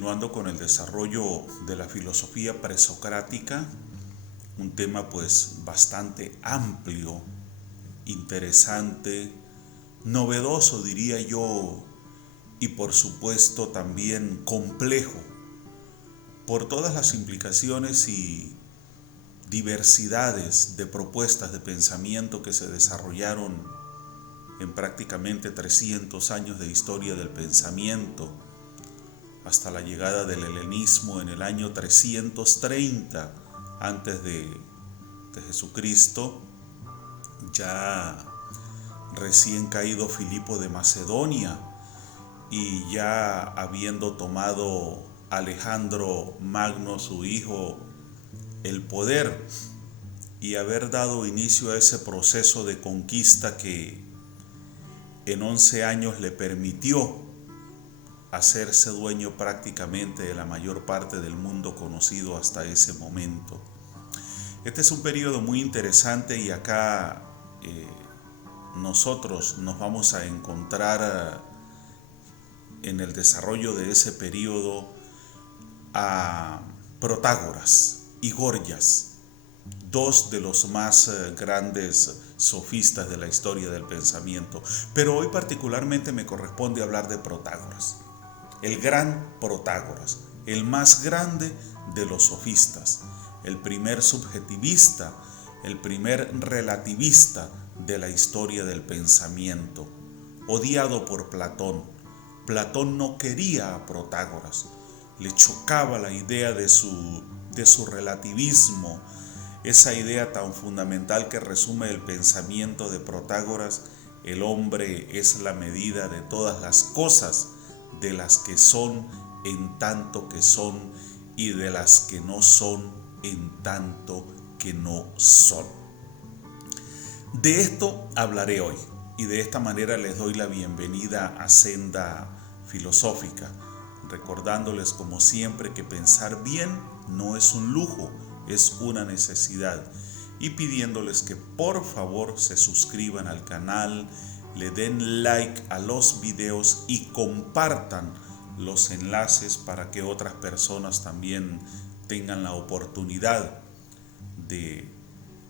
continuando con el desarrollo de la filosofía presocrática, un tema pues bastante amplio, interesante, novedoso diría yo, y por supuesto también complejo, por todas las implicaciones y diversidades de propuestas de pensamiento que se desarrollaron en prácticamente 300 años de historia del pensamiento, hasta la llegada del helenismo en el año 330 antes de Jesucristo, ya recién caído Filipo de Macedonia y ya habiendo tomado Alejandro Magno, su hijo, el poder y haber dado inicio a ese proceso de conquista que en 11 años le permitió hacerse dueño prácticamente de la mayor parte del mundo conocido hasta ese momento. Este es un periodo muy interesante y acá nosotros nos vamos a encontrar en el desarrollo de ese periodo a Protágoras y Gorgias, dos de los más grandes sofistas de la historia del pensamiento. Pero hoy particularmente me corresponde hablar de Protágoras, el gran Protágoras, el más grande de los sofistas, el primer subjetivista, el primer relativista de la historia del pensamiento, odiado por Platón. Platón no quería a Protágoras, le chocaba la idea de su relativismo, esa idea tan fundamental que resume el pensamiento de Protágoras: el hombre es la medida de todas las cosas, de las que son en tanto que son y de las que no son en tanto que no son. De esto hablaré hoy y de esta manera les doy la bienvenida a Senda Filosófica, recordándoles como siempre que pensar bien no es un lujo, es una necesidad, y pidiéndoles que por favor se suscriban al canal, le den like a los videos y compartan los enlaces para que otras personas también tengan la oportunidad de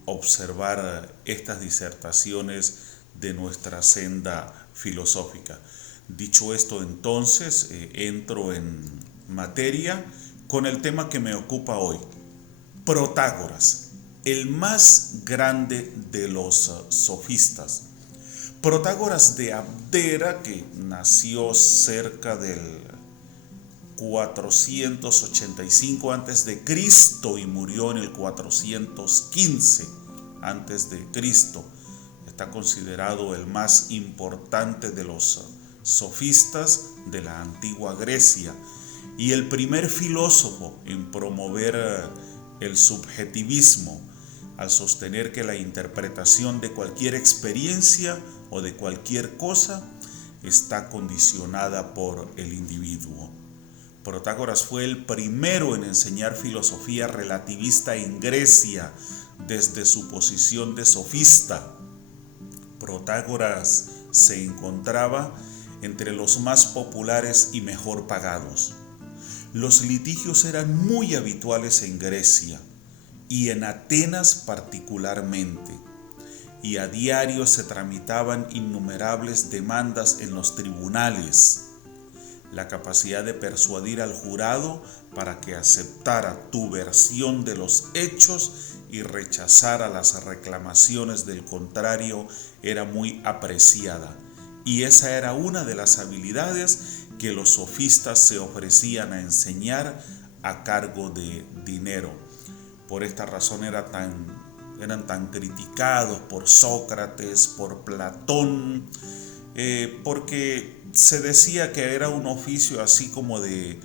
observar estas disertaciones de nuestra senda filosófica. Dicho esto, entonces entro en materia con el tema que me ocupa hoy: Protágoras, el más grande de los sofistas. Protágoras de Abdera, que nació cerca del 485 a.C. y murió en el 415 a.C. Está considerado el más importante de los sofistas de la antigua Grecia y el primer filósofo en promover el subjetivismo, al sostener que la interpretación de cualquier experiencia o de cualquier cosa está condicionada por el individuo. Protágoras fue el primero en enseñar filosofía relativista en Grecia desde su posición de sofista. Protágoras se encontraba entre los más populares y mejor pagados. Los litigios eran muy habituales en Grecia y en Atenas particularmente, y a diario se tramitaban innumerables demandas en los tribunales. La capacidad de persuadir al jurado para que aceptara tu versión de los hechos y rechazara las reclamaciones del contrario era muy apreciada, y esa era una de las habilidades que los sofistas se ofrecían a enseñar a cargo de dinero. Por esta razón eran tan criticados por Sócrates, por Platón, porque se decía que era un oficio así como de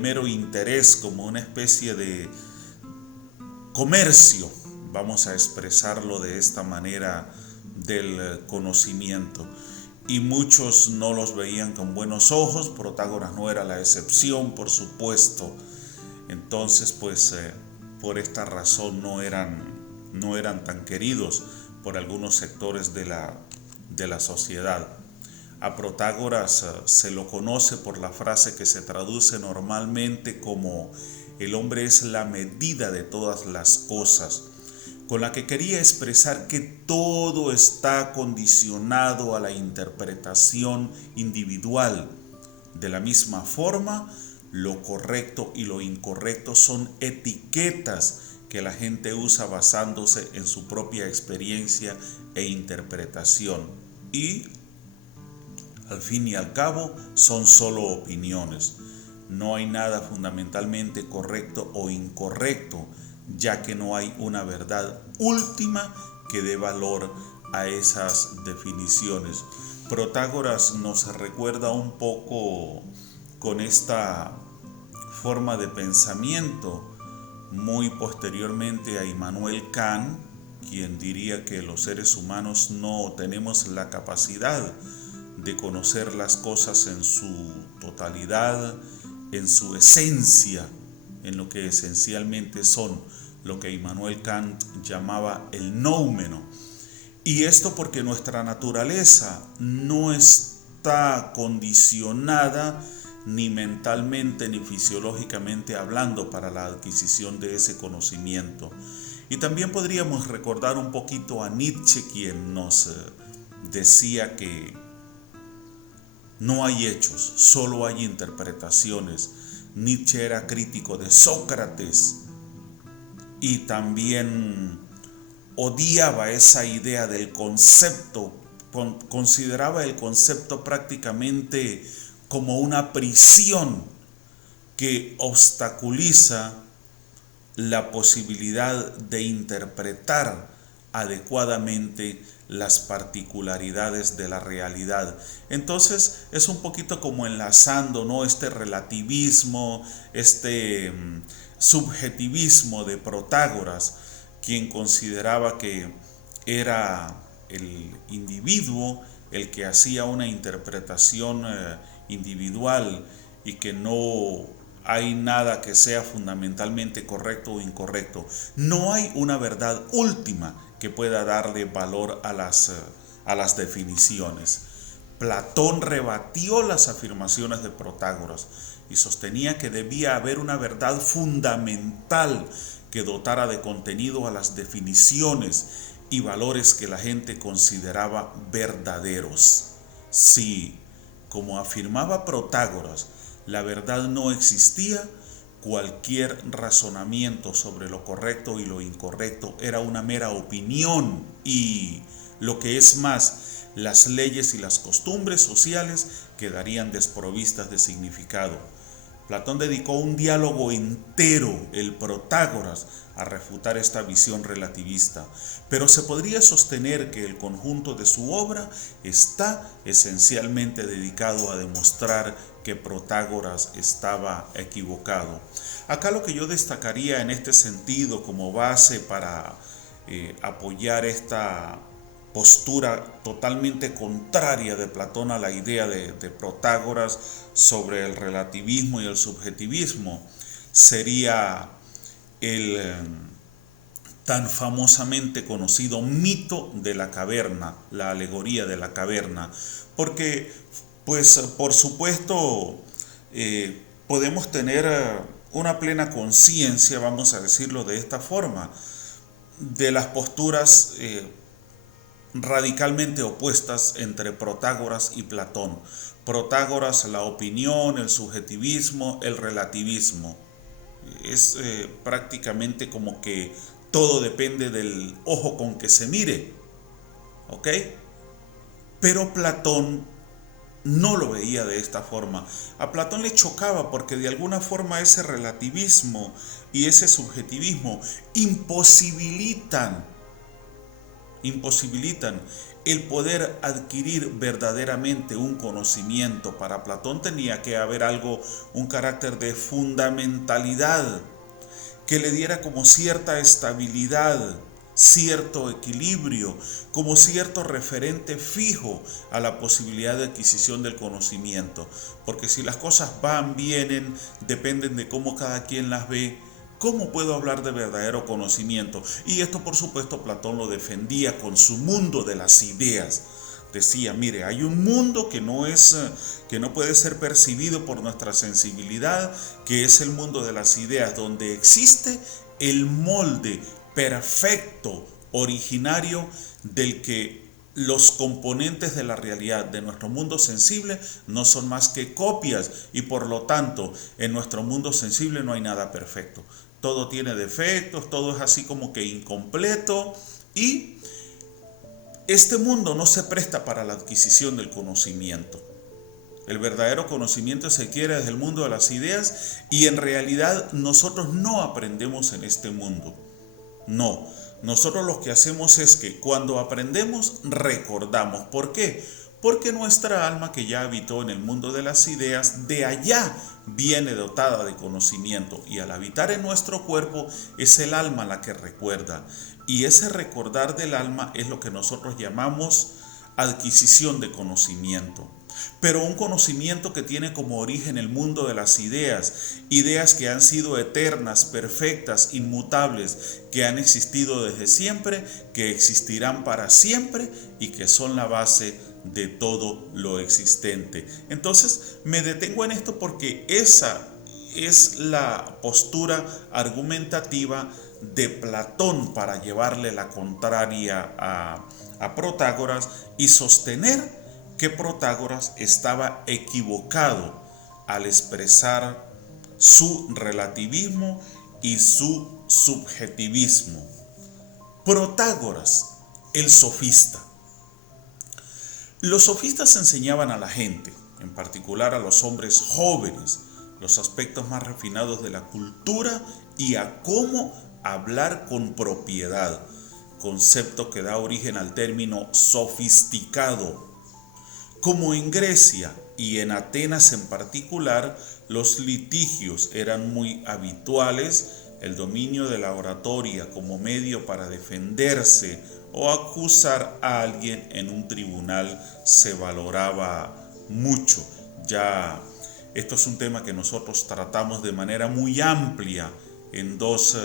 mero interés, como una especie de comercio, vamos a expresarlo de esta manera, del conocimiento. Y muchos no los veían con buenos ojos. Protágoras no era la excepción, por supuesto. Entonces, pues, por esta razón no eran tan queridos por algunos sectores de la sociedad. A Protágoras se lo conoce por la frase que se traduce normalmente como el hombre es la medida de todas las cosas, con la que quería expresar que todo está condicionado a la interpretación individual. De la misma forma, lo correcto y lo incorrecto son etiquetas que la gente usa basándose en su propia experiencia e interpretación. Y, al fin y al cabo, son solo opiniones. No hay nada fundamentalmente correcto o incorrecto, ya que no hay una verdad última que dé valor a esas definiciones. Protágoras nos recuerda un poco con esta forma de pensamiento muy posteriormente a Immanuel Kant, quien diría que los seres humanos no tenemos la capacidad de conocer las cosas en su totalidad, en su esencia, en lo que esencialmente son, lo que Immanuel Kant llamaba el noumeno. Y esto porque nuestra naturaleza no está condicionada ni mentalmente ni fisiológicamente hablando para la adquisición de ese conocimiento. Y también podríamos recordar un poquito a Nietzsche, quien nos decía que no hay hechos, solo hay interpretaciones. Nietzsche era crítico de Sócrates y también odiaba esa idea del concepto, consideraba el concepto prácticamente como una prisión que obstaculiza la posibilidad de interpretar adecuadamente las particularidades de la realidad. Entonces es un poquito como enlazando, ¿no?, este relativismo, este subjetivismo de Protágoras, quien consideraba que era el individuo el que hacía una interpretación individual y que no hay nada que sea fundamentalmente correcto o incorrecto. No hay una verdad última que pueda darle valor a las definiciones. Platón rebatió las afirmaciones de Protágoras y sostenía que debía haber una verdad fundamental que dotara de contenido a las definiciones y valores que la gente consideraba verdaderos. Si, como afirmaba Protágoras, la verdad no existía, cualquier razonamiento sobre lo correcto y lo incorrecto era una mera opinión y, lo que es más, las leyes y las costumbres sociales quedarían desprovistas de significado. Platón dedicó un diálogo entero, el Protágoras, a refutar esta visión relativista, pero se podría sostener que el conjunto de su obra está esencialmente dedicado a demostrar que Protágoras estaba equivocado. Acá lo que yo destacaría en este sentido como base para apoyar esta postura totalmente contraria de Platón a la idea de Protágoras sobre el relativismo y el subjetivismo sería el tan famosamente conocido mito de la caverna, la alegoría de la caverna, porque pues por supuesto podemos tener una plena conciencia, vamos a decirlo de esta forma, de las posturas radicalmente opuestas entre Protágoras y Platón. Protágoras, la opinión, el subjetivismo, el relativismo. Es prácticamente como que todo depende del ojo con que se mire, ¿ok? Pero Platón no lo veía de esta forma. A Platón le chocaba porque de alguna forma ese relativismo y ese subjetivismo imposibilitan el poder adquirir verdaderamente un conocimiento. Para Platón tenía que haber un carácter de fundamentalidad que le diera como cierta estabilidad, cierto equilibrio, como cierto referente fijo a la posibilidad de adquisición del conocimiento. Porque si las cosas van, vienen, dependen de cómo cada quien las ve, ¿cómo puedo hablar de verdadero conocimiento? Y esto, por supuesto, Platón lo defendía con su mundo de las ideas. decía, mire, hay un mundo que no puede ser percibido por nuestra sensibilidad, que es el mundo de las ideas, donde existe el molde perfecto, originario, del que los componentes de la realidad de nuestro mundo sensible no son más que copias, y por lo tanto en nuestro mundo sensible no hay nada perfecto. Todo tiene defectos, todo es así como que incompleto, y este mundo no se presta para la adquisición del conocimiento. El verdadero conocimiento se adquiere desde el mundo de las ideas, y en realidad nosotros no aprendemos en este mundo. No, nosotros lo que hacemos es que cuando aprendemos recordamos. ¿Por qué? Porque nuestra alma, que ya habitó en el mundo de las ideas, de allá viene dotada de conocimiento, y al habitar en nuestro cuerpo es el alma la que recuerda, y ese recordar del alma es lo que nosotros llamamos adquisición de conocimiento. Pero un conocimiento que tiene como origen el mundo de las ideas, ideas que han sido eternas, perfectas, inmutables, que han existido desde siempre, que existirán para siempre y que son la base de todo lo existente. Entonces me detengo en esto porque esa es la postura argumentativa de Platón para llevarle la contraria a Protágoras y sostener que Protágoras estaba equivocado al expresar su relativismo y su subjetivismo. Protágoras, el sofista. Los sofistas enseñaban a la gente, en particular a los hombres jóvenes, los aspectos más refinados de la cultura y a cómo hablar con propiedad, concepto que da origen al término sofisticado. Como en Grecia y en Atenas en particular, los litigios eran muy habituales, el dominio de la oratoria como medio para defenderse o acusar a alguien en un tribunal se valoraba mucho. Ya esto es un tema que nosotros tratamos de manera muy amplia en dos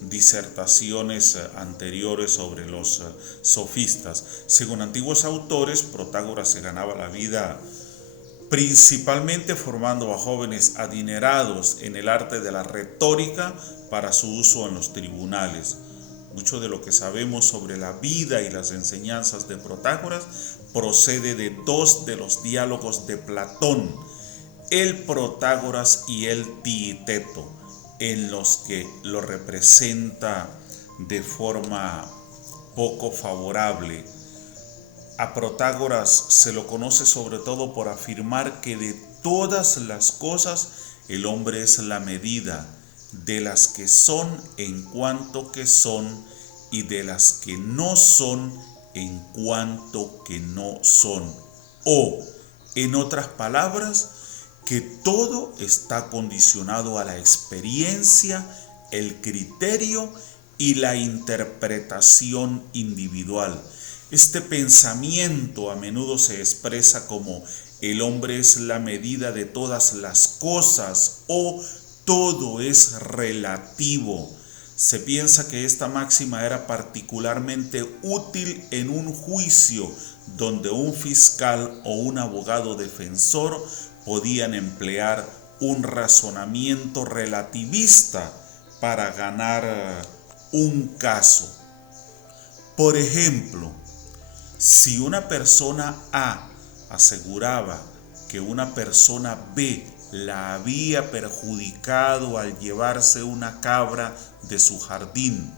disertaciones anteriores sobre los sofistas. Según antiguos autores, Protágoras se ganaba la vida principalmente formando a jóvenes adinerados en el arte de la retórica para su uso en los tribunales. Mucho de lo que sabemos sobre la vida y las enseñanzas de Protágoras procede de dos de los diálogos de Platón, el Protágoras y el Tiiteto, en los que lo representa de forma poco favorable. A Protágoras se lo conoce sobre todo por afirmar que de todas las cosas el hombre es la medida, de las que son en cuanto que son y de las que no son en cuanto que no son. O, en otras palabras, que todo está condicionado a la experiencia, el criterio y la interpretación individual. Este pensamiento a menudo se expresa como el hombre es la medida de todas las cosas o todo es relativo. Se piensa que esta máxima era particularmente útil en un juicio donde un fiscal o un abogado defensor podían emplear un razonamiento relativista para ganar un caso. Por ejemplo, si una persona A aseguraba que una persona B la había perjudicado al llevarse una cabra de su jardín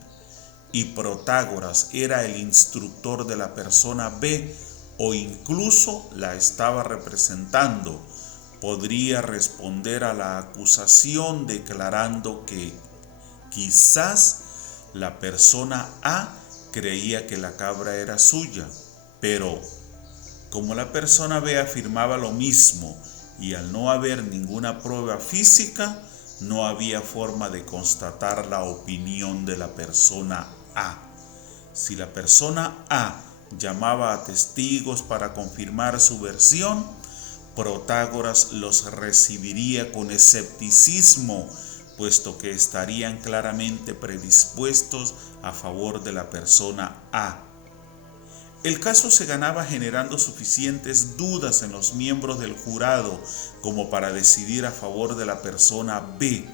y Protágoras era el instructor de la persona B o incluso la estaba representando, podría responder a la acusación declarando que quizás la persona A creía que la cabra era suya, pero como la persona B afirmaba lo mismo y al no haber ninguna prueba física, no había forma de constatar la opinión de la persona A. Si la persona A llamaba a testigos para confirmar su versión, Protágoras los recibiría con escepticismo, puesto que estarían claramente predispuestos a favor de la persona A. El caso se ganaba generando suficientes dudas en los miembros del jurado como para decidir a favor de la persona B.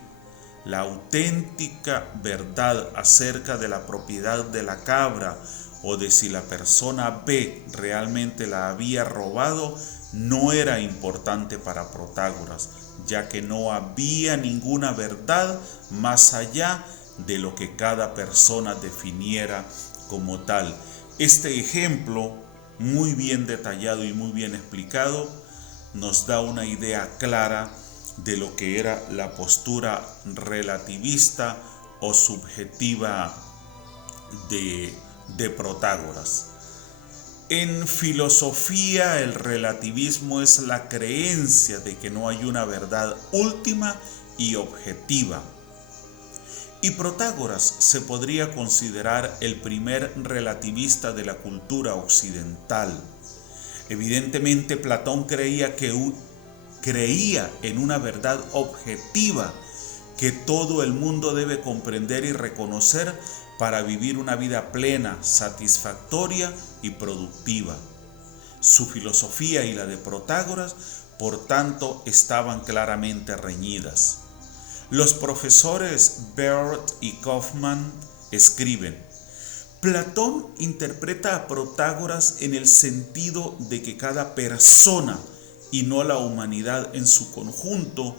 La auténtica verdad acerca de la propiedad de la cabra o de si la persona B realmente la había robado no era importante para Protágoras, ya que no había ninguna verdad más allá de lo que cada persona definiera como tal. Este ejemplo, muy bien detallado y muy bien explicado, nos da una idea clara de lo que era la postura relativista o subjetiva de Protágoras. En filosofía, el relativismo es la creencia de que no hay una verdad última y objetiva. Y Protágoras se podría considerar el primer relativista de la cultura occidental. Evidentemente, Platón creía en una verdad objetiva que todo el mundo debe comprender y reconocer para vivir una vida plena, satisfactoria y productiva. Su filosofía y la de Protágoras, por tanto, estaban claramente reñidas. Los profesores Baird y Kaufman escriben: Platón interpreta a Protágoras en el sentido de que cada persona, y no la humanidad en su conjunto,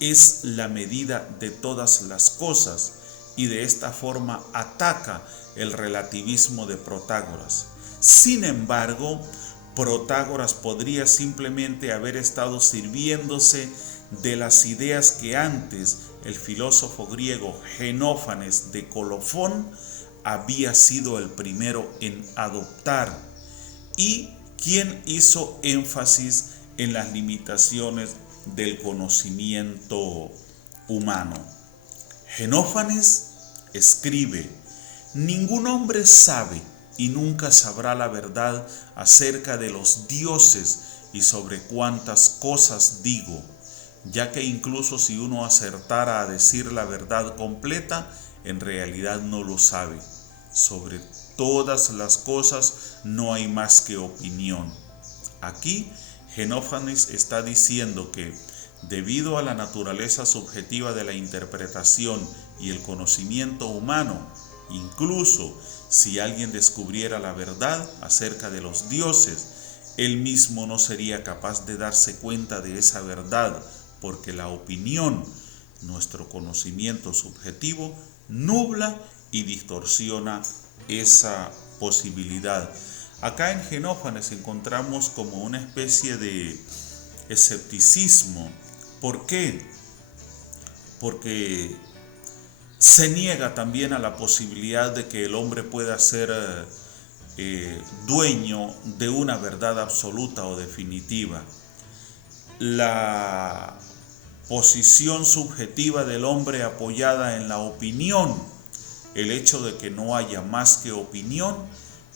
es la medida de todas las cosas, y de esta forma ataca el relativismo de Protágoras. Sin embargo, Protágoras podría simplemente haber estado sirviéndose de las ideas que antes el filósofo griego Genófanes de Colofón había sido el primero en adoptar, y quien hizo énfasis en las limitaciones del conocimiento humano. Genófanes escribe: ningún hombre sabe y nunca sabrá la verdad acerca de los dioses y sobre cuántas cosas digo, ya que incluso si uno acertara a decir la verdad completa, en realidad no lo sabe. Sobre todas las cosas no hay más que opinión. Aquí Genófanes está diciendo que, debido a la naturaleza subjetiva de la interpretación y el conocimiento humano, incluso si alguien descubriera la verdad acerca de los dioses, él mismo no sería capaz de darse cuenta de esa verdad, porque la opinión, nuestro conocimiento subjetivo, nubla y distorsiona esa posibilidad. Acá en Genófanes encontramos como una especie de escepticismo. ¿Por qué? Porque se niega también a la posibilidad de que el hombre pueda ser dueño de una verdad absoluta o definitiva. La posición subjetiva del hombre apoyada en la opinión, el hecho de que no haya más que opinión,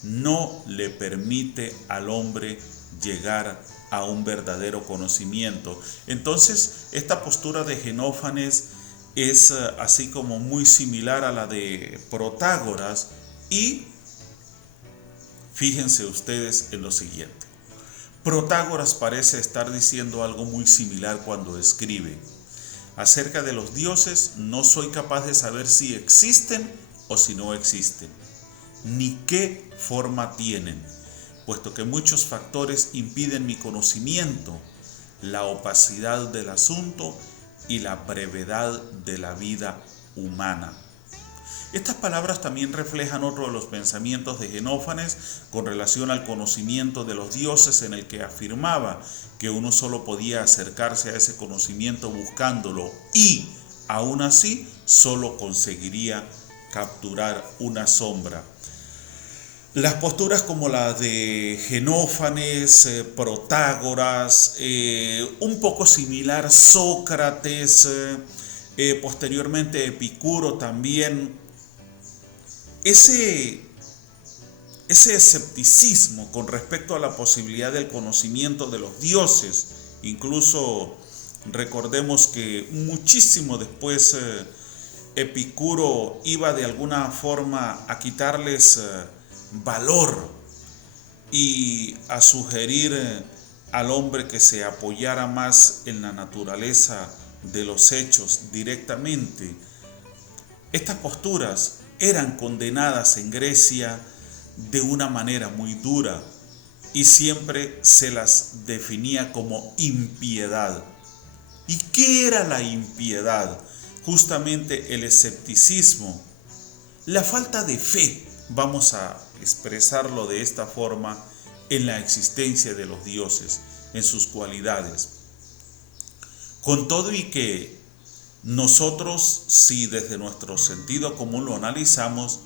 no le permite al hombre llegar a un verdadero conocimiento. Entonces, esta postura de Genófanes es así como muy similar a la de Protágoras, y fíjense ustedes en lo siguiente. Protágoras parece estar diciendo algo muy similar cuando escribe: acerca de los dioses no soy capaz de saber si existen o si no existen, ni qué forma tienen, puesto que muchos factores impiden mi conocimiento, la opacidad del asunto y la brevedad de la vida humana. Estas palabras también reflejan otro de los pensamientos de Genófanes con relación al conocimiento de los dioses, en el que afirmaba que uno solo podía acercarse a ese conocimiento buscándolo, y aún así solo conseguiría capturar una sombra. Las posturas como la de Genófanes, Protágoras, un poco similar Sócrates, posteriormente Epicuro también, ese escepticismo con respecto a la posibilidad del conocimiento de los dioses, incluso recordemos que muchísimo después Epicuro iba de alguna forma a quitarles valor y a sugerir al hombre que se apoyara más en la naturaleza de los hechos directamente. Estas posturas eran condenadas en Grecia de una manera muy dura y siempre se las definía como impiedad. ¿Y qué era la impiedad? Justamente el escepticismo, la falta de fe, vamos a expresarlo de esta forma, en la existencia de los dioses, en sus cualidades. Con todo y que nosotros, si desde nuestro sentido común lo analizamos,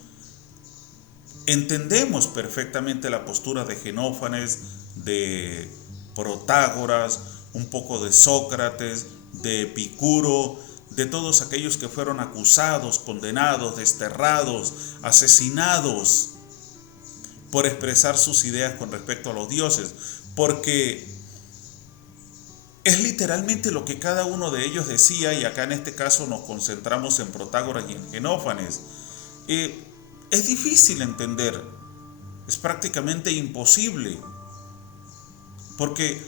entendemos perfectamente la postura de Xenófanes, de Protágoras, un poco de Sócrates, de Epicuro, de todos aquellos que fueron acusados, condenados, desterrados, asesinados por expresar sus ideas con respecto a los dioses, porque es literalmente lo que cada uno de ellos decía, y acá en este caso nos concentramos en Protágoras y en Xenófanes. Es difícil entender, es prácticamente imposible, porque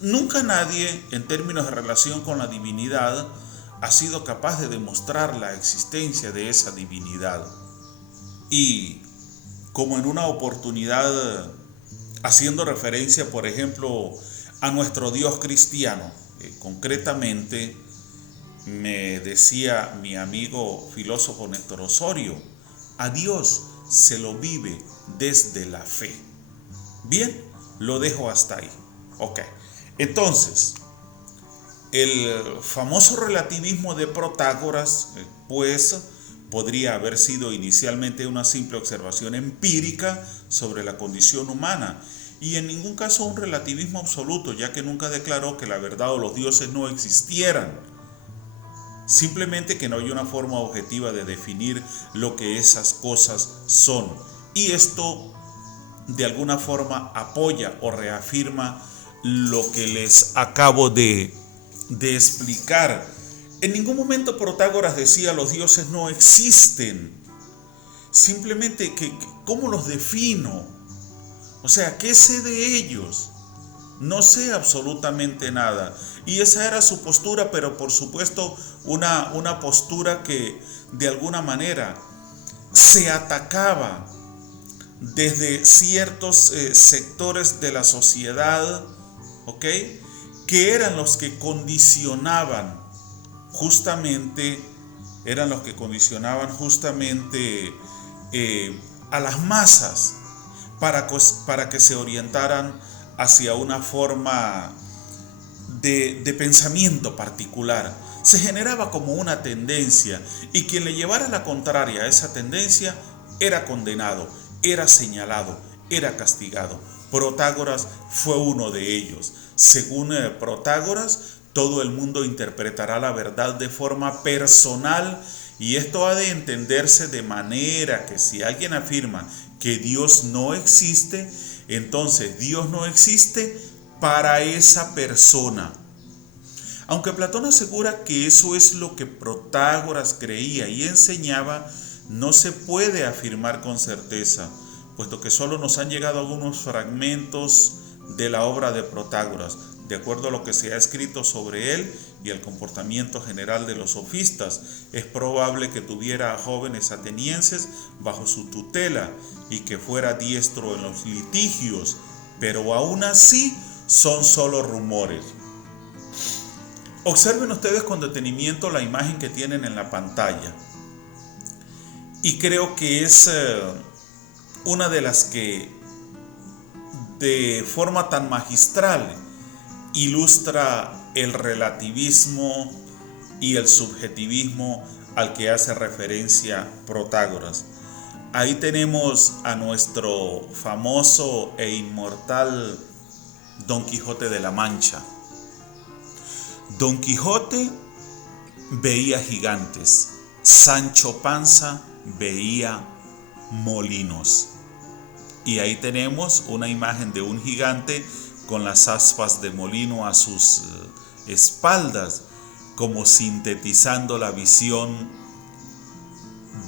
nunca nadie, en términos de relación con la divinidad, ha sido capaz de demostrar la existencia de esa divinidad. Y como en una oportunidad, haciendo referencia, por ejemplo, a nuestro Dios cristiano, concretamente me decía mi amigo filósofo Néstor Osorio, a Dios se lo vive desde la fe. Bien, lo dejo hasta ahí. Ok, entonces, el famoso relativismo de Protágoras, pues, podría haber sido inicialmente una simple observación empírica sobre la condición humana, y en ningún caso un relativismo absoluto, ya que nunca declaró que la verdad o los dioses no existieran. Simplemente que no hay una forma objetiva de definir lo que esas cosas son. Y esto de alguna forma apoya o reafirma lo que les acabo de explicar. En ningún momento Protágoras decía los dioses no existen. Simplemente ¿cómo los defino? O sea, ¿qué sé de ellos? No sé absolutamente nada. Y esa era su postura, pero por supuesto una postura que de alguna manera se atacaba desde ciertos sectores de la sociedad, ¿ok?, que eran los que condicionaban justamente, a las masas para que se orientaran hacia una forma de pensamiento particular. Se generaba como una tendencia, y quien le llevara la contraria a esa tendencia era condenado, era señalado, era castigado. Protágoras fue uno de ellos. Según Protágoras, todo el mundo interpretará la verdad de forma personal, y esto ha de entenderse de manera que si alguien afirma que Dios no existe, entonces Dios no existe para esa persona. Aunque Platón asegura que eso es lo que Protágoras creía y enseñaba, no se puede afirmar con certeza, puesto que solo nos han llegado algunos fragmentos de la obra de Protágoras, de acuerdo a lo que se ha escrito sobre él y el comportamiento general de los sofistas. Es probable que tuviera a jóvenes atenienses bajo su tutela y que fuera diestro en los litigios, pero aún así son solo rumores. Observen ustedes con detenimiento la imagen que tienen en la pantalla, y creo que es una de las que de forma tan magistral ilustra el relativismo y el subjetivismo al que hace referencia Protágoras. Ahí tenemos a nuestro famoso e inmortal Don Quijote de la Mancha. Don Quijote veía gigantes, Sancho Panza veía molinos. Y ahí tenemos una imagen de un gigante con las aspas de molino a sus espaldas, como sintetizando la visión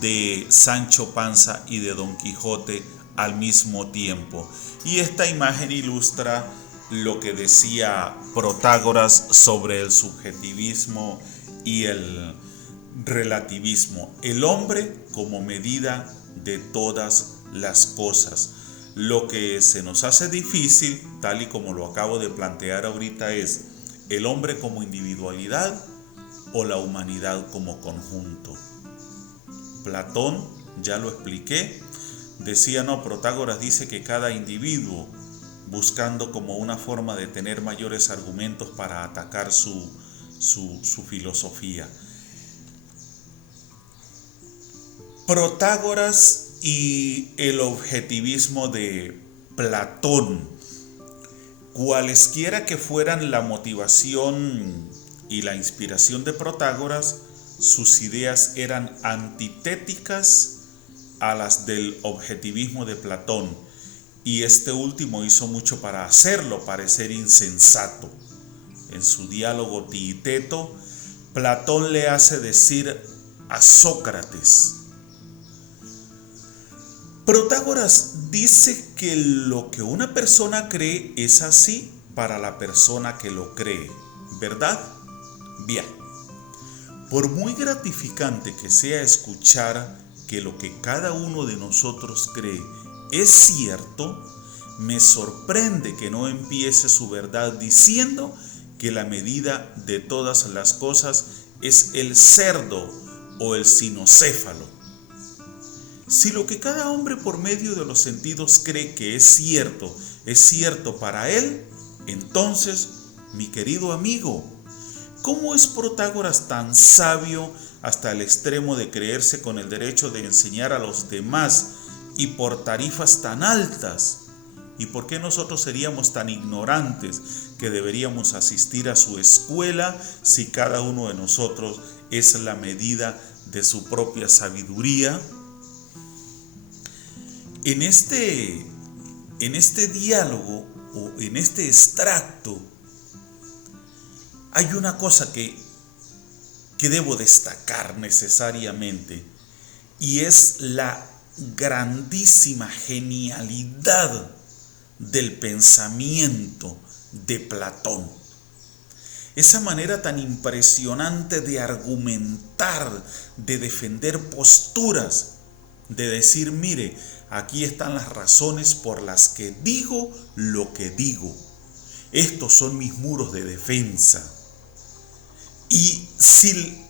de Sancho Panza y de Don Quijote al mismo tiempo. Y esta imagen ilustra lo que decía Protágoras sobre el subjetivismo y el relativismo. El hombre como medida de todas las cosas. Lo que se nos hace difícil, tal y como lo acabo de plantear ahorita, es el hombre como individualidad o la humanidad como conjunto. Platón, ya lo expliqué, decía, no, Protágoras dice que cada individuo, buscando como una forma de tener mayores argumentos para atacar su filosofía. Protágoras y el objetivismo de Platón, cualesquiera que fueran la motivación y la inspiración de Protágoras, sus ideas eran antitéticas a las del objetivismo de Platón, y este último hizo mucho para hacerlo parecer insensato. En su diálogo Tiiteto, Platón le hace decir a Sócrates: Protágoras dice que lo que una persona cree es así para la persona que lo cree, ¿verdad? Bien, por muy gratificante que sea escuchar que lo que cada uno de nosotros cree es cierto, me sorprende que no empiece su verdad diciendo que la medida de todas las cosas es el cerdo o el cinocéfalo. Si lo que cada hombre por medio de los sentidos cree que es cierto para él, entonces, mi querido amigo, ¿cómo es Protágoras tan sabio hasta el extremo de creerse con el derecho de enseñar a los demás y por tarifas tan altas? ¿Y por qué nosotros seríamos tan ignorantes que deberíamos asistir a su escuela si cada uno de nosotros es la medida de su propia sabiduría? En este diálogo o en este extracto hay una cosa que debo destacar necesariamente, y es la grandísima genialidad del pensamiento de Platón. Esa manera tan impresionante de argumentar, de defender posturas, de decir, mire, aquí están las razones por las que digo lo que digo. Estos son mis muros de defensa. Y si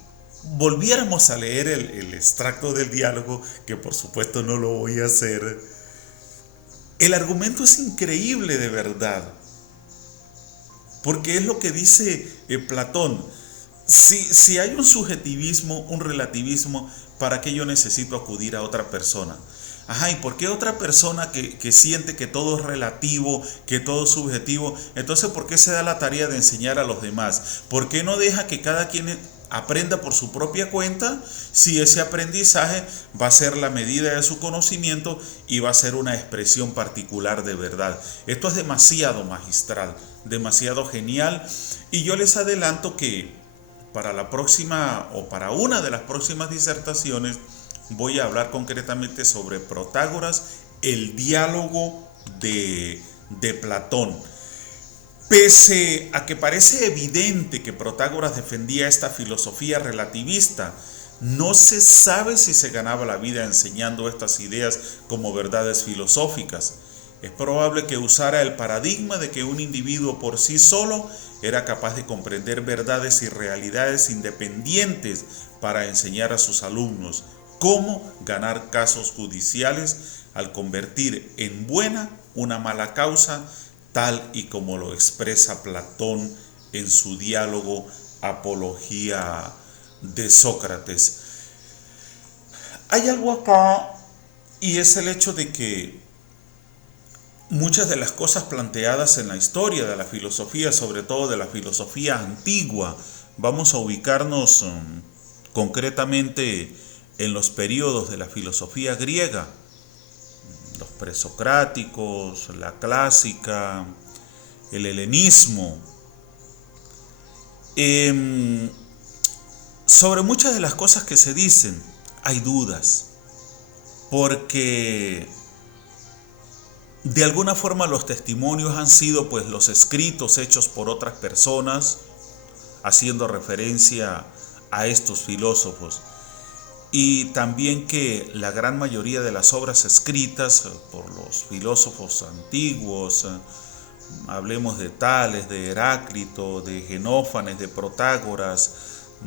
volviéramos a leer el extracto del diálogo, que por supuesto no lo voy a hacer, el argumento es increíble de verdad. Porque es lo que dice Platón. Si hay un subjetivismo, un relativismo, ¿para qué yo necesito acudir a otra persona? Ajá, ¿y por qué otra persona que siente que todo es relativo, que todo es subjetivo? Entonces, ¿por qué se da la tarea de enseñar a los demás? ¿Por qué no deja que cada quien aprenda por su propia cuenta, si ese aprendizaje va a ser la medida de su conocimiento y va a ser una expresión particular de verdad? Esto es demasiado magistral, demasiado genial, y yo les adelanto que para la próxima o para una de las próximas disertaciones voy a hablar concretamente sobre Protágoras, el diálogo de Platón. Pese a que parece evidente que Protágoras defendía esta filosofía relativista, no se sabe si se ganaba la vida enseñando estas ideas como verdades filosóficas. Es probable que usara el paradigma de que un individuo por sí solo era capaz de comprender verdades y realidades independientes para enseñar a sus alumnos cómo ganar casos judiciales al convertir en buena una mala causa, tal y como lo expresa Platón en su diálogo Apología de Sócrates. Hay algo acá, y es el hecho de que muchas de las cosas planteadas en la historia de la filosofía, sobre todo de la filosofía antigua, vamos a ubicarnos concretamente en los periodos de la filosofía griega, los presocráticos, la clásica, el helenismo. Sobre muchas de las cosas que se dicen hay dudas, porque De alguna forma los testimonios han sido pues los escritos hechos por otras personas, haciendo referencia a estos filósofos. Y también que la gran mayoría de las obras escritas por los filósofos antiguos, hablemos de Tales, de Heráclito, de Genófanes, de Protágoras,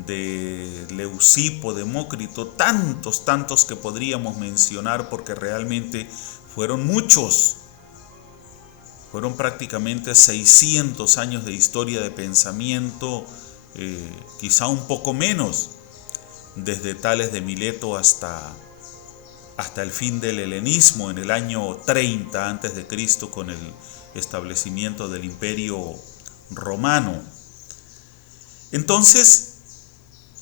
de Leucipo, Demócrito, tantos que podríamos mencionar porque realmente fueron muchos. Fueron prácticamente 600 años de historia de pensamiento, quizá un poco menos, desde Tales de Mileto hasta el fin del helenismo en el año 30 a.C. con el establecimiento del Imperio Romano. Entonces,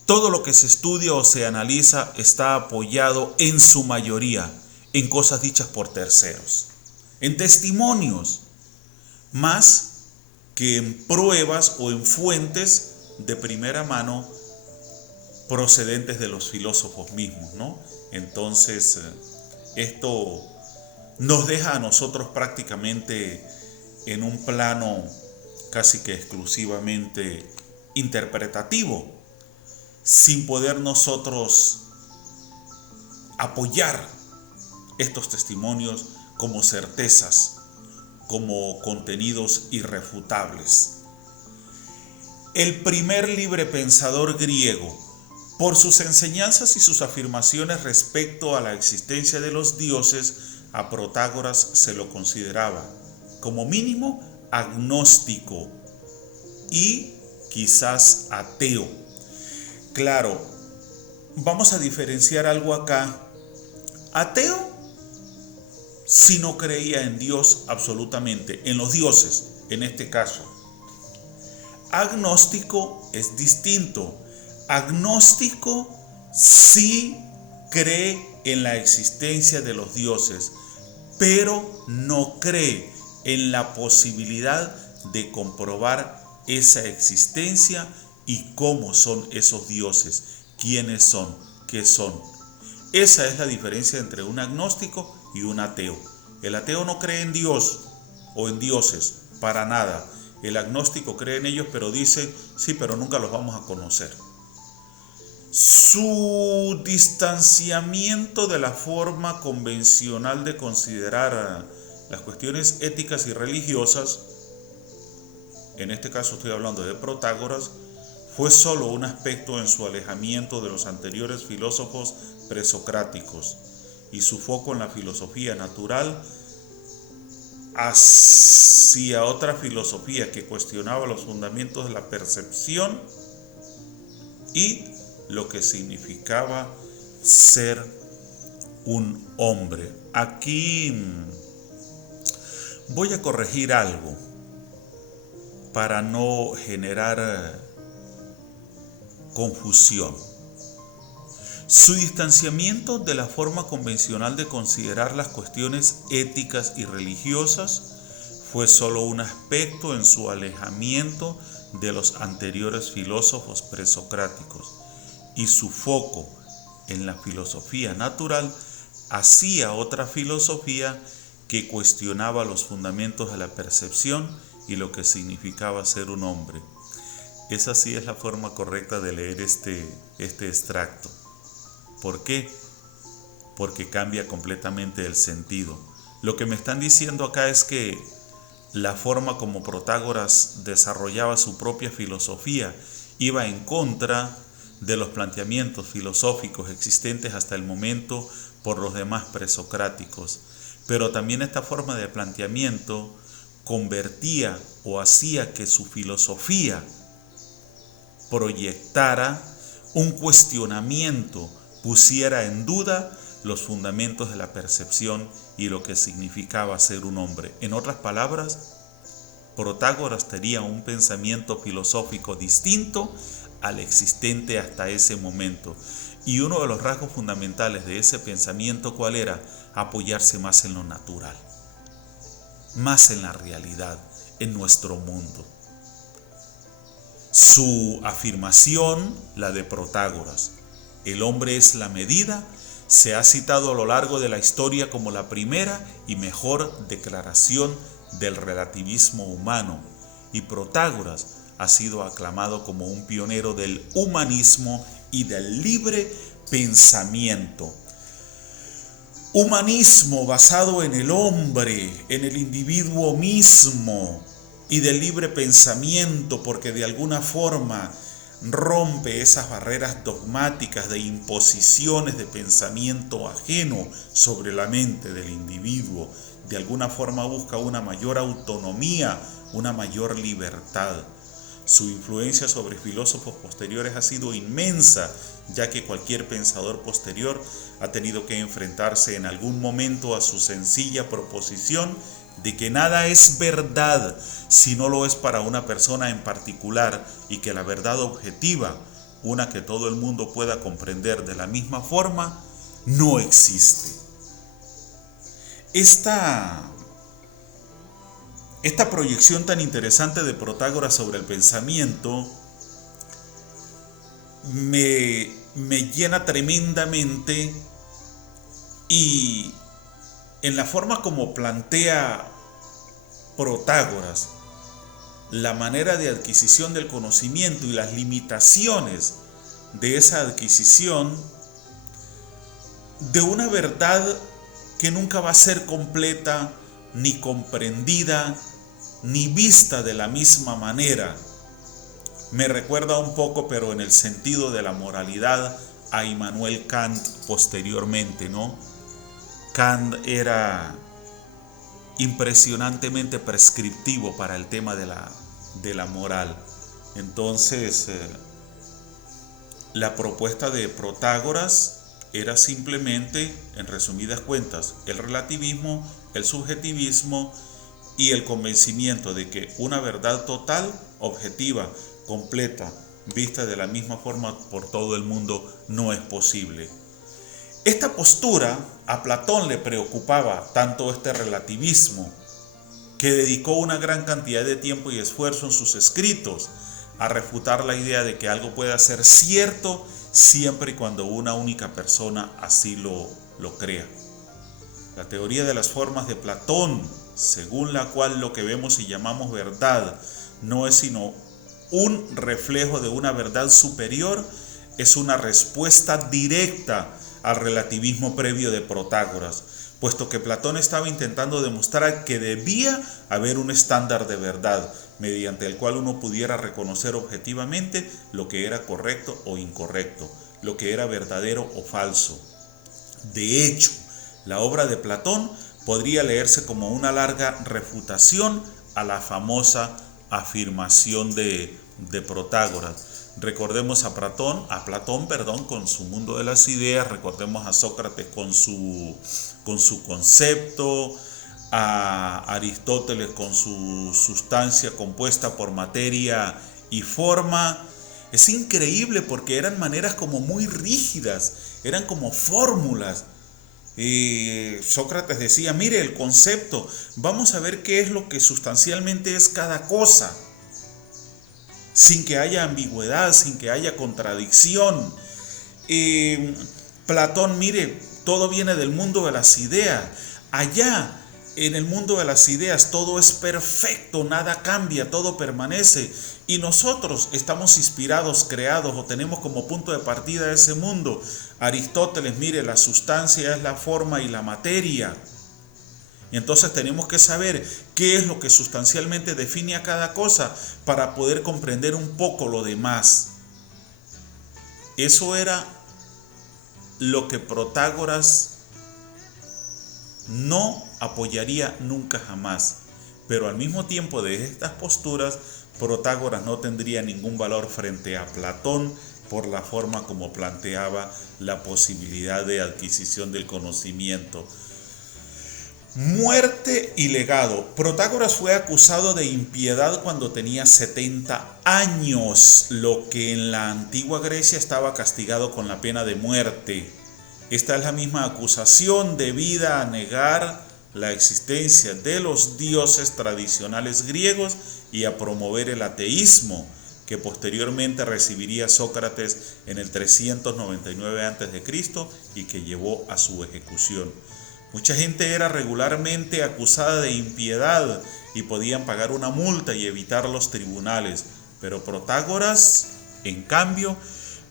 todo lo que se estudia o se analiza está apoyado en su mayoría en cosas dichas por terceros, en testimonios, más que en pruebas o en fuentes de primera mano procedentes de los filósofos mismos, ¿no? Entonces, esto nos deja a nosotros prácticamente en un plano casi que exclusivamente interpretativo, sin poder nosotros apoyar estos testimonios como certezas, como contenidos irrefutables. El primer libre pensador griego, por sus enseñanzas y sus afirmaciones respecto a la existencia de los dioses, a Protágoras se lo consideraba como mínimo agnóstico y quizás ateo. Claro, vamos a diferenciar algo acá. Ateo si no creía en Dios absolutamente, en los dioses en este caso. Agnóstico es distinto. Agnóstico sí cree en la existencia de los dioses, pero no cree en la posibilidad de comprobar esa existencia y cómo son esos dioses, quiénes son, qué son. Esa es la diferencia entre un agnóstico y un ateo. El ateo no cree en Dios o en dioses, para nada. El agnóstico cree en ellos, pero dice, sí, pero nunca los vamos a conocer. Su distanciamiento de la forma convencional de considerar las cuestiones éticas y religiosas, en este caso estoy hablando de Protágoras, fue solo un aspecto en su alejamiento de los anteriores filósofos presocráticos y su foco en la filosofía natural hacia otra filosofía que cuestionaba los fundamentos de la percepción y lo que significaba ser un hombre. Aquí voy a corregir algo para no generar confusión. Su distanciamiento de la forma convencional de considerar las cuestiones éticas y religiosas fue solo un aspecto en su alejamiento de los anteriores filósofos presocráticos y su foco en la filosofía natural hacia otra filosofía que cuestionaba los fundamentos de la percepción y lo que significaba ser un hombre. Esa sí es la forma correcta de leer este extracto. ¿Por qué? Porque cambia completamente el sentido. Lo que me están diciendo acá es que la forma como Protágoras desarrollaba su propia filosofía iba en contra de los planteamientos filosóficos existentes hasta el momento por los demás presocráticos. Pero también esta forma de planteamiento convertía o hacía que su filosofía proyectara un cuestionamiento, pusiera en duda los fundamentos de la percepción y lo que significaba ser un hombre. En otras palabras, Protágoras tenía un pensamiento filosófico distinto al existente hasta ese momento. Y uno de los rasgos fundamentales de ese pensamiento, ¿cuál era? Apoyarse más en lo natural, más en la realidad, en nuestro mundo. Su afirmación, la de Protágoras, el hombre es la medida se ha citado a lo largo de la historia como la primera y mejor declaración del relativismo humano, y Protágoras ha sido aclamado como un pionero del humanismo y del libre pensamiento. Humanismo basado en el hombre, en el individuo mismo, y del libre pensamiento, porque de alguna forma rompe esas barreras dogmáticas de imposiciones de pensamiento ajeno sobre la mente del individuo. De alguna forma busca una mayor autonomía, una mayor libertad. Su influencia sobre filósofos posteriores ha sido inmensa, ya que cualquier pensador posterior ha tenido que enfrentarse en algún momento a su sencilla proposición de que nada es verdad si no lo es para una persona en particular, y que la verdad objetiva, una que todo el mundo pueda comprender de la misma forma, no existe. Esta proyección tan interesante de Protágoras sobre el pensamiento me llena tremendamente, y en la forma como plantea Protágoras la manera de adquisición del conocimiento y las limitaciones de esa adquisición, de una verdad que nunca va a ser completa, ni comprendida, ni vista de la misma manera. Me recuerda un poco, pero en el sentido de la moralidad, a Immanuel Kant posteriormente, ¿no? Kant era impresionantemente prescriptivo para el tema de la moral. Entonces, la propuesta de Protágoras era simplemente, en resumidas cuentas, el relativismo, el subjetivismo y el convencimiento de que una verdad total, objetiva, completa, vista de la misma forma por todo el mundo, no es posible. Esta postura a Platón le preocupaba tanto, este relativismo, que dedicó una gran cantidad de tiempo y esfuerzo en sus escritos a refutar la idea de que algo pueda ser cierto siempre y cuando una única persona así lo crea. La teoría de las formas de Platón, según la cual lo que vemos y llamamos verdad no es sino un reflejo de una verdad superior, es una respuesta directa al relativismo previo de Protágoras, puesto que Platón estaba intentando demostrar que debía haber un estándar de verdad mediante el cual uno pudiera reconocer objetivamente lo que era correcto o incorrecto, lo que era verdadero o falso. De hecho, la obra de Platón podría leerse como una larga refutación a la famosa afirmación de Protágoras. Recordemos a Platón, con su mundo de las ideas, recordemos a Sócrates con su concepto, a Aristóteles con su sustancia compuesta por materia y forma. Es increíble porque eran maneras como muy rígidas, eran como fórmulas. Sócrates decía, mire el concepto, vamos a ver qué es lo que sustancialmente es cada cosa, sin que haya ambigüedad, sin que haya contradicción. Platón, mire, todo viene del mundo de las ideas. Allá, en el mundo de las ideas, todo es perfecto, nada cambia, todo permanece. Y nosotros estamos inspirados, creados o tenemos como punto de partida ese mundo. Aristóteles, mire, la sustancia es la forma y la materia. Y entonces tenemos que saber qué es lo que sustancialmente define a cada cosa para poder comprender un poco lo demás. Eso era lo que Protágoras no apoyaría nunca jamás. Pero al mismo tiempo de estas posturas, Protágoras no tendría ningún valor frente a Platón por la forma como planteaba la posibilidad de adquisición del conocimiento. Muerte y legado. Protágoras fue acusado de impiedad cuando tenía 70 años, lo que en la antigua Grecia estaba castigado con la pena de muerte. Esta es la misma acusación debida a negar la existencia de los dioses tradicionales griegos y a promover el ateísmo, que posteriormente recibiría Sócrates en el 399 a.C. y que llevó a su ejecución. Mucha gente era regularmente acusada de impiedad y podían pagar una multa y evitar los tribunales, pero Protágoras, en cambio,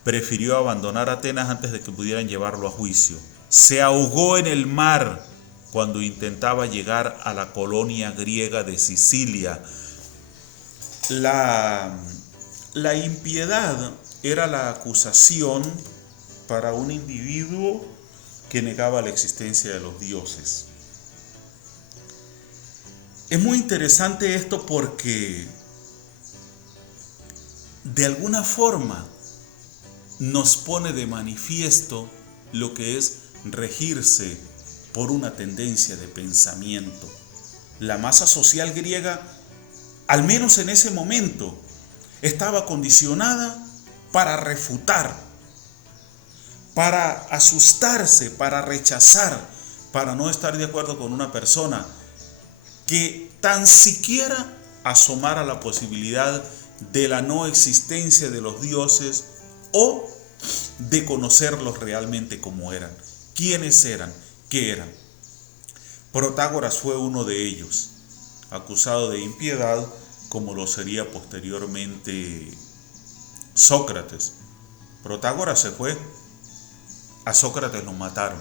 prefirió abandonar Atenas antes de que pudieran llevarlo a juicio. Se ahogó en el mar cuando intentaba llegar a la colonia griega de Sicilia. La impiedad era la acusación para un individuo que negaba la existencia de los dioses. Es muy interesante esto porque de alguna forma nos pone de manifiesto lo que es regirse por una tendencia de pensamiento. La masa social griega, al menos en ese momento, estaba condicionada para refutar, para asustarse, para rechazar, para no estar de acuerdo con una persona que tan siquiera asomara la posibilidad de la no existencia de los dioses o de conocerlos realmente como eran, quiénes eran, qué eran. Protágoras fue uno de ellos, acusado de impiedad, como lo sería posteriormente Sócrates. Protágoras se fue, a Sócrates lo mataron,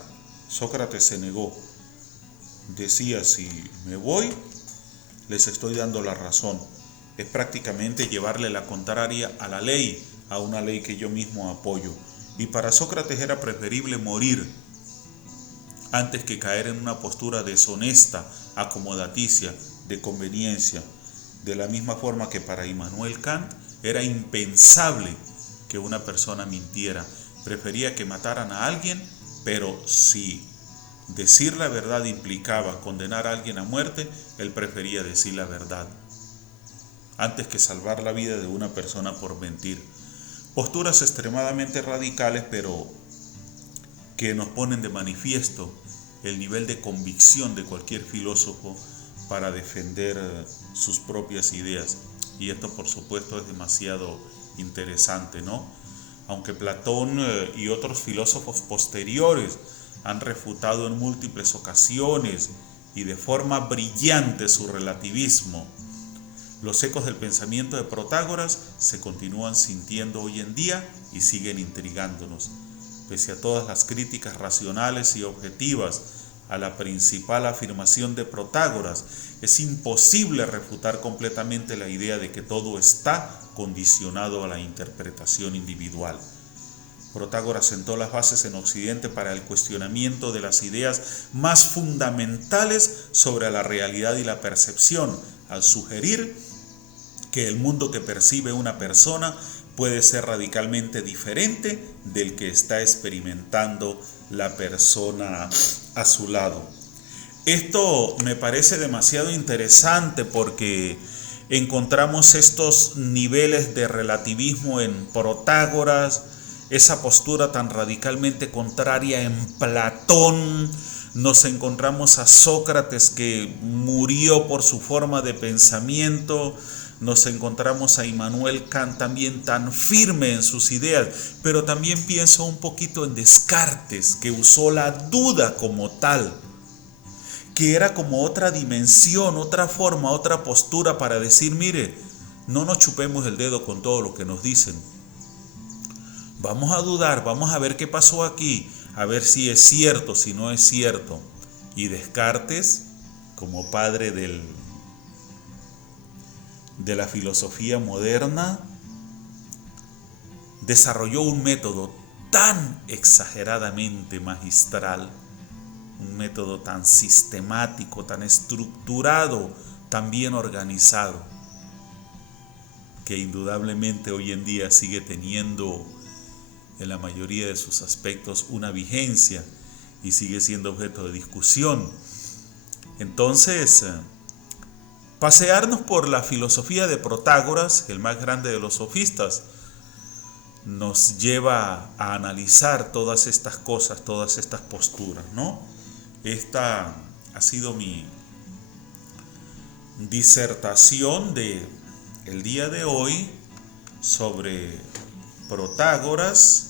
Sócrates se negó, decía: si me voy, les estoy dando la razón. Es prácticamente llevarle la contraria a la ley, a una ley que yo mismo apoyo. Y para Sócrates era preferible morir antes que caer en una postura deshonesta, acomodaticia, de conveniencia. De la misma forma que para Immanuel Kant era impensable que una persona mintiera. Prefería que mataran a alguien, pero si decir la verdad implicaba condenar a alguien a muerte, él prefería decir la verdad antes que salvar la vida de una persona por mentir. Posturas extremadamente radicales, pero que nos ponen de manifiesto el nivel de convicción de cualquier filósofo para defender sus propias ideas. Y esto, por supuesto, es demasiado interesante, ¿no? Aunque Platón y otros filósofos posteriores han refutado en múltiples ocasiones y de forma brillante su relativismo, los ecos del pensamiento de Protágoras se continúan sintiendo hoy en día y siguen intrigándonos. Pese a todas las críticas racionales y objetivas a la principal afirmación de Protágoras, es imposible refutar completamente la idea de que todo está condicionado a la interpretación individual. Protágoras sentó las bases en Occidente para el cuestionamiento de las ideas más fundamentales sobre la realidad y la percepción, al sugerir que el mundo que percibe una persona puede ser radicalmente diferente del que está experimentando la persona a su lado. Esto me parece demasiado interesante porque encontramos estos niveles de relativismo en Protágoras, esa postura tan radicalmente contraria en Platón. Nos encontramos a Sócrates, que murió por su forma de pensamiento. Nos encontramos a Immanuel Kant también tan firme en sus ideas, pero también pienso un poquito en Descartes, que usó la duda como tal, que era como otra dimensión, otra forma, otra postura para decir: mire, no nos chupemos el dedo con todo lo que nos dicen. Vamos a dudar, vamos a ver qué pasó aquí, a ver si es cierto, si no es cierto. Y Descartes, como padre de la filosofía moderna, desarrolló un método tan exageradamente magistral, un método tan sistemático, tan estructurado, tan bien organizado, que indudablemente hoy en día sigue teniendo en la mayoría de sus aspectos una vigencia y sigue siendo objeto de discusión. Entonces, pasearnos por la filosofía de Protágoras, el más grande de los sofistas, nos lleva a analizar todas estas cosas, todas estas posturas, ¿no? Esta ha sido mi disertación de el día de hoy sobre Protágoras,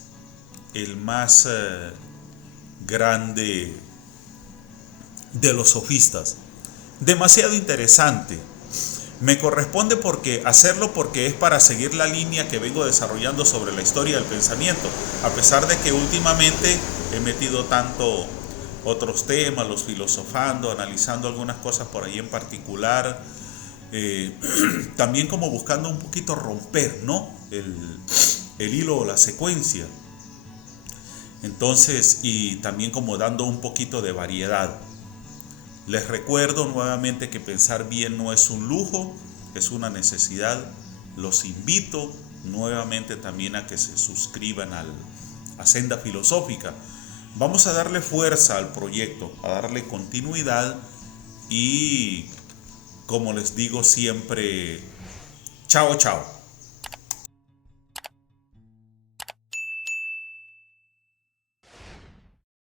el más grande de los sofistas. Demasiado interesante. Me corresponde hacerlo porque es para seguir la línea que vengo desarrollando sobre la historia del pensamiento, a pesar de que últimamente he metido tanto otros temas, los filosofando, analizando algunas cosas por ahí en particular, también como buscando un poquito romper, ¿no? el hilo o la secuencia. Entonces, y también como dando un poquito de variedad. Les recuerdo nuevamente que pensar bien no es un lujo, es una necesidad. Los invito nuevamente también a que se suscriban a Senda Filosófica. Vamos a darle fuerza al proyecto, a darle continuidad y, como les digo siempre, chao, chao.